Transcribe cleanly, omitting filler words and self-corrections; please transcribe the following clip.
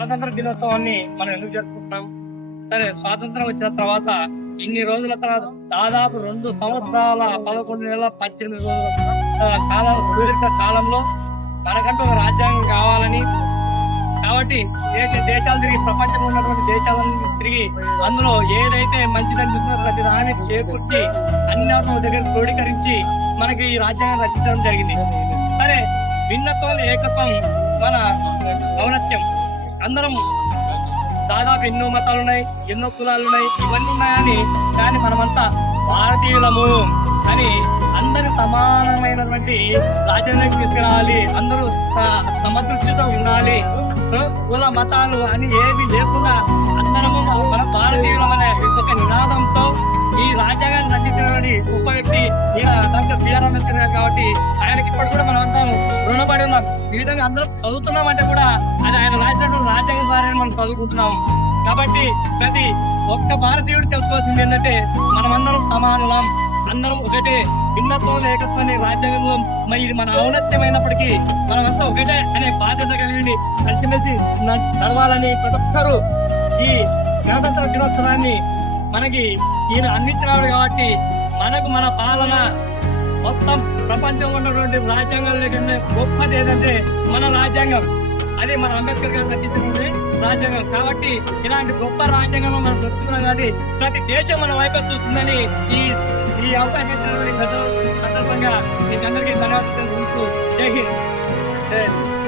గణతంత్ర దినోత్సవాన్ని మనం ఎందుకు జరుపుకుంటాం? సరే, స్వాతంత్రం వచ్చిన తర్వాత ఇన్ని రోజుల తర్వాత దాదాపు 2 సంవత్సరాల 11 నెలల 18 రోజుల కాలం, సుదీర్ఘ కాలంలో మనకంటూ ఒక రాజ్యాంగం కావాలని, కాబట్టి దేశాలు తిరిగి, ప్రపంచంలో ఉన్నటువంటి దేశాలను తిరిగి అందులో ఏదైతే మంచిదనిపిస్తుందో ప్రతి దాన్ని చేకూర్చి అన్ని ఒక దగ్గర క్రోడీకరించి మనకి ఈ రాజ్యాంగం రచించడం జరిగింది. సరే, భిన్నత్వం ఏకత్వం మన ఔన్నత్యం. అందరం దాదాపు ఎన్నో మతాలు ఉన్నాయి, ఎన్నో కులాలు ఉన్నాయి, ఇవన్నీ ఉన్నాయని కానీ మనమంతా భారతీయులము అని అందరూ సమానమైనటువంటి రాజ్యాంగానికి తీసుకురావాలి, అందరూ సమదృష్టితో ఉండాలి, కుల మతాలు అని ఏది లేకుండా అందరము మన భారతీయులమనే ఒక నినాదంతో ఈ రాజ్యాంగాన్ని రచించినటువంటి గొప్ప వ్యక్తి ఈయన డాక్టర్ బిఆర్ అంబేద్కర్ గారు. కాబట్టి ఆయనకి ఇప్పుడు కూడా మనం అంతా రుణపడి ఉన్నాం. ఈ విధంగా అందరూ చదువుతున్నామంటే కూడా అది ఆయన రాసినటువంటి రాజ్యాంగం ద్వారా మనం చదువుకుంటున్నాం. కాబట్టి ప్రతి ఒక్క భారతీయుడు తెలుసుకోవాల్సింది ఏంటంటే మనమందరం సమానులం, అందరం ఒకటే, భిన్నత్వం ఏకత్వాన్ని రాజ్యాంగంలో ఇది మన ఔన్నత్యమైనప్పటికీ మనమంతా ఒకటే అనే బాధ్యత కలిగి కలిసిమెలిసి నడవాలని ప్రతి ఒక్కరూ ఈ గణతంత్ర దినోత్సవాన్ని మనకి ఈయన అందించినాడు. కాబట్టి మనకు మన పాలన మొత్తం ప్రపంచంలో ఉన్నటువంటి రాజ్యాంగాల కన్నా గొప్పది ఏదంటే మన రాజ్యాంగం. అది మన అంబేద్కర్ గారు రచించినటువంటి రాజ్యాంగం. కాబట్టి ఇలాంటి గొప్ప రాజ్యాంగంలో మనం బ్రతుకుతున్నాం. కాబట్టి ప్రతి దేశం మన వైపు చూస్తుందని ఈ అవకాశం ఇచ్చినటువంటి సందర్భంగా మీకు అందరికీ ధన్యవాదాలు తెలుపుతూ జై హింద్.